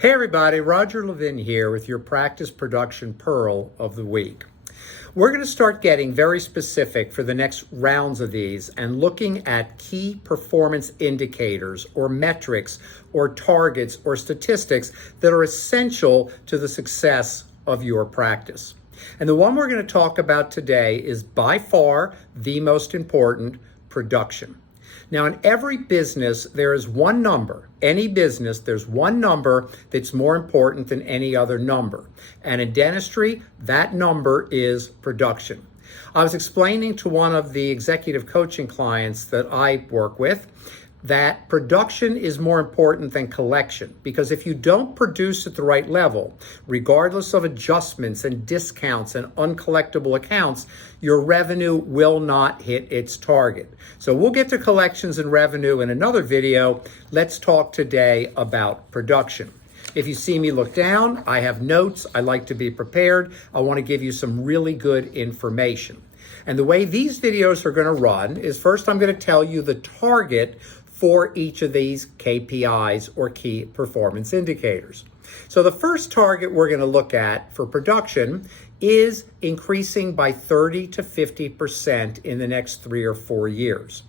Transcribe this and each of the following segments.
Hey everybody, Roger Levin here with your Practice Production Pearl of the Week. We're going to start getting very specific for the next rounds of these and looking at key performance indicators or metrics or targets or statistics that are essential to the success of your practice. And the one we're going to talk about today is by far the most important: production. Now, in every business, there is one number. Any business, there's one number that's more important than any other number. And in dentistry, that number is production. I was explaining to one of the executive coaching clients that I work with that production is more important than collection, because if you don't produce at the right level, regardless of adjustments and discounts and uncollectible accounts, your revenue will not hit its target. So we'll get to collections and revenue in another video. Let's talk today about production. If you see me look down, I have notes. I like to be prepared. I want to give you some really good information. And the way these videos are going to run is, first I'm going to tell you the target for each of these KPIs or key performance indicators. So the first target we're going to look at for production is increasing by 30 to 50% in the next 3 or 4 years.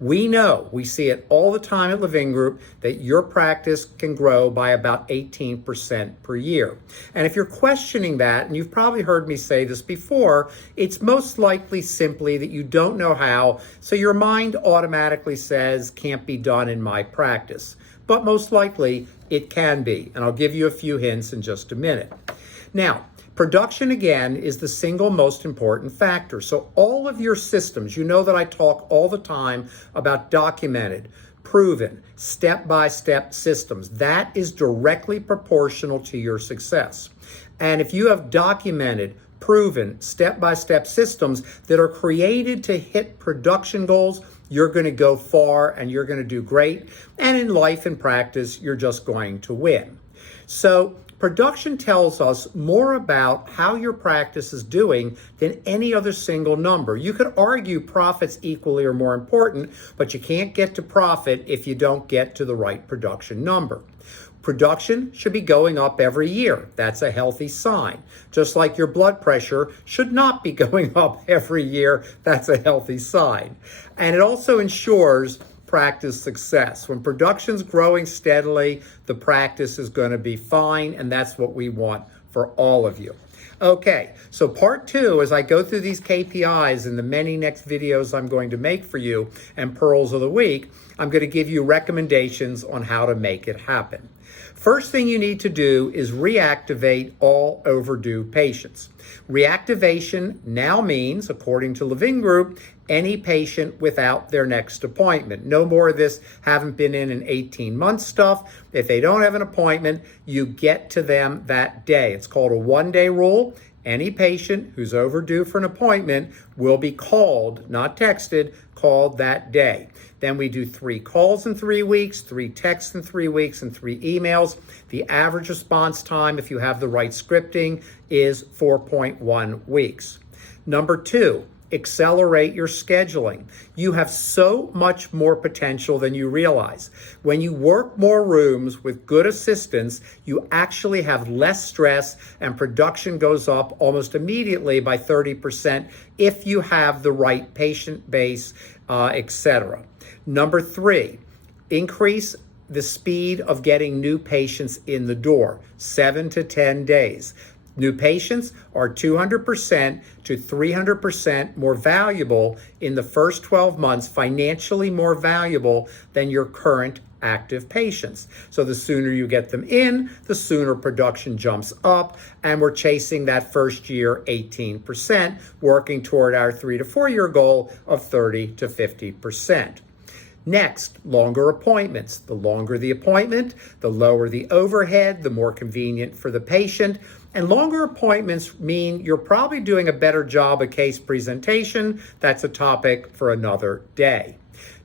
We know, we see it all the time at Levin Group, that your practice can grow by about 18% per year. And if you're questioning that, and you've probably heard me say this before, it's most likely simply that you don't know how, so your mind automatically says, can't be done in my practice. But most likely it can be, and I'll give you a few hints in just a minute. Now, production, again, is the single most important factor. So all of your systems, you know that I talk all the time about documented, proven, step-by-step systems. That is directly proportional to your success. And if you have documented, proven, step-by-step systems that are created to hit production goals, you're going to go far and you're going to do great. And in life and practice, you're just going to win. So production tells us more about how your practice is doing than any other single number. You could argue profit's equally or more important, but you can't get to profit if you don't get to the right production number. Production should be going up every year. That's a healthy sign. Just like your blood pressure should not be going up every year. That's a healthy sign. And it also ensures practice success. When production's growing steadily, the practice is going to be fine, and that's what we want for all of you. Okay, so part 2, as I go through these KPIs and the many next videos I'm going to make for you and Pearls of the Week, I'm going to give you recommendations on how to make it happen. First thing you need to do is reactivate all overdue patients. Reactivation now means, according to Levin Group, any patient without their next appointment. No more of this haven't been in 18 months stuff. If they don't have an appointment, you get to them that day. It's called a 1-day rule. Any patient who's overdue for an appointment will be called, not texted, called that day. Then we do 3 calls in 3 weeks, 3 texts in 3 weeks, and 3 emails. The average response time, if you have the right scripting, is 4.1 weeks. Number 2, accelerate your scheduling. You have so much more potential than you realize. When you work more rooms with good assistants, you actually have less stress, and production goes up almost immediately by 30% if you have the right patient base, etc. Number 3, increase the speed of getting new patients in the door, 7 to 10 days. New patients are 200% to 300% more valuable in the first 12 months, financially more valuable than your current active patients. So the sooner you get them in, the sooner production jumps up, and we're chasing that first year 18%, working toward our 3 to 4 year goal of 30 to 50%. Next, longer appointments. The longer the appointment, the lower the overhead, the more convenient for the patient. And longer appointments mean you're probably doing a better job of case presentation. That's a topic for another day.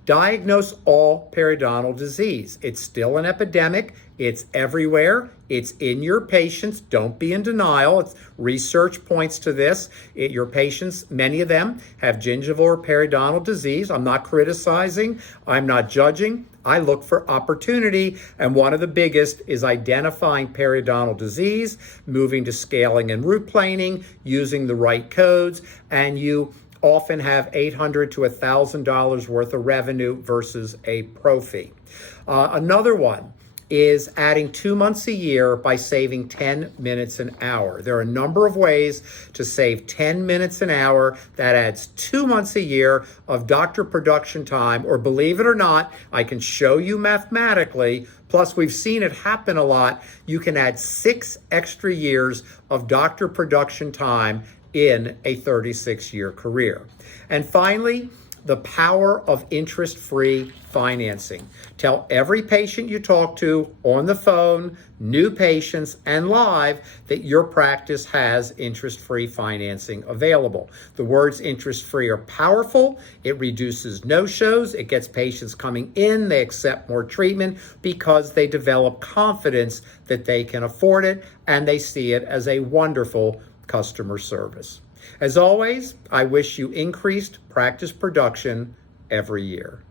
Diagnose all periodontal disease. It's still an epidemic. It's everywhere. It's in your patients. Don't be in denial. Research points to this. Your patients, many of them, have gingival or periodontal disease. I'm not criticizing. I'm not judging. I look for opportunity, and one of the biggest is identifying periodontal disease, moving to scaling and root planing, using the right codes, and you often have $800 to $1,000 worth of revenue versus a pro fee. Another one is adding 2 months a year by saving 10 minutes an hour. There are a number of ways to save 10 minutes an hour. That adds 2 months a year of doctor production time, or believe it or not, I can show you mathematically, plus we've seen it happen a lot, you can add 6 extra years of doctor production time in a 36-year career. And finally, the power of interest-free financing. Tell every patient you talk to on the phone, new patients, and live that your practice has interest-free financing available. The words interest-free are powerful. It reduces no-shows. It gets patients coming in. They accept more treatment because they develop confidence that they can afford it, and they see it as a wonderful customer service. As always, I wish you increased practice production every year.